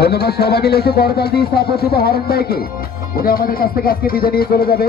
ধন্যবাদ সবাই মিলে একটু করতাল দিয়ে দিব হরণ ভাইকে। উনি আমাদের কাছ থেকে আজকে বিদায় নিয়ে চলে যাবে।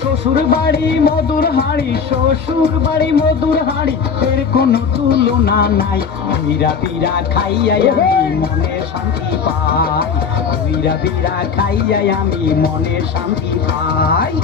শ্বশুর বাড়ি, মধুর হাড়ি, শ্বশুর বাড়ি, মধুর হাড়ি, এর কোনো তুলনা নাই। বিরা বিরা খাইয়াই আমি মনে শান্তি পাই। বিরা বিরা খাইয়াই আমি মনে শান্তি পাই।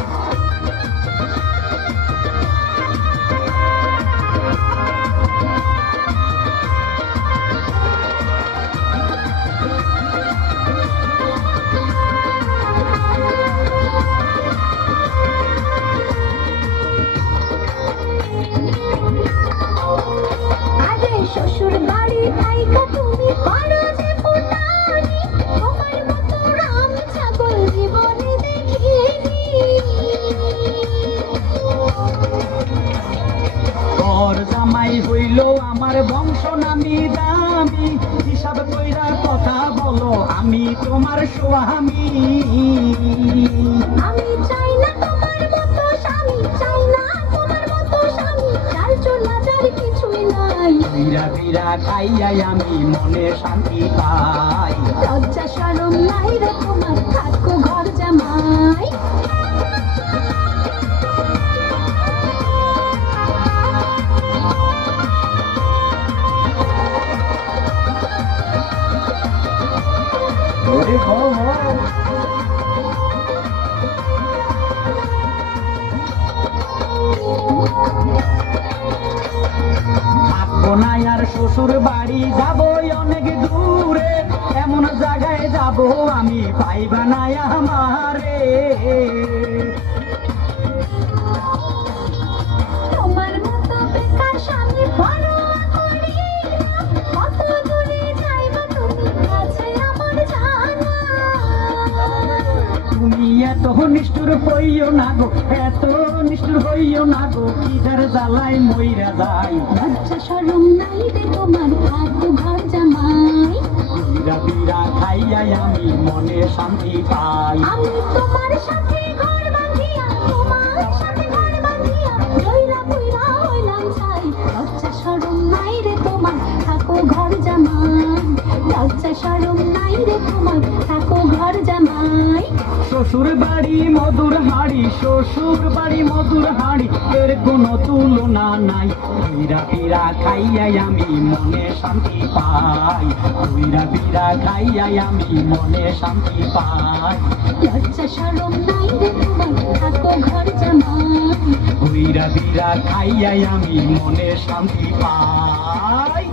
জামাই হইল আমার বংশ নামি দামি। হিসাব কইরা কথা বলো আমি তোমার স্বামী আমি চাই না বিরা বিরা আমি মনে শান্তি পাই। লজ্জা শরম নাই রে তোমার থাকো ঘর জামাই। ওরে হো হো শ্বশুর বাড়ি যাব অনেক দূরে। এমন জায়গায় যাব আমি পাইবা না আমারে। তোমার মতো বেকার স্বামী বড় তুমি এত নিষ্ঠুর হইও না গো এত হইও না গো কি যার জ্বালাই মইরা যাই। লজ্জা শরম নাই রে তোমার থাকো ঘর জামাই। বিরা বিরা খাইয়াই আমি মনে শান্তি পাই। আমি তোমার সাথে ঘর বাঁধিয়া তোমার সাথে ঘর বাঁধিয়া রইলা পুইরা হইলাম ছাই লজ্জা শরম নাই রে তোমার থাকো ঘর জামাই। লজ্জা শরম নাই রে তোমার থাকো ঘর জামাই। শ্বশুর বাড়ি মধুর হাড়ি শ্বশুর বাড়ি মধুর হাড়ি এর কোনো তুলনা নাই। বিরা বিরা খাইয়াই আমি মনে শান্তি পাই। বিরা বিরা খাইয়াই আমি মনে শান্তি পাই। লজ্জা শরম নাই রে তোমার থাকো ঘর জামাই। খাইয়াই আমি মনে শান্তি পাই।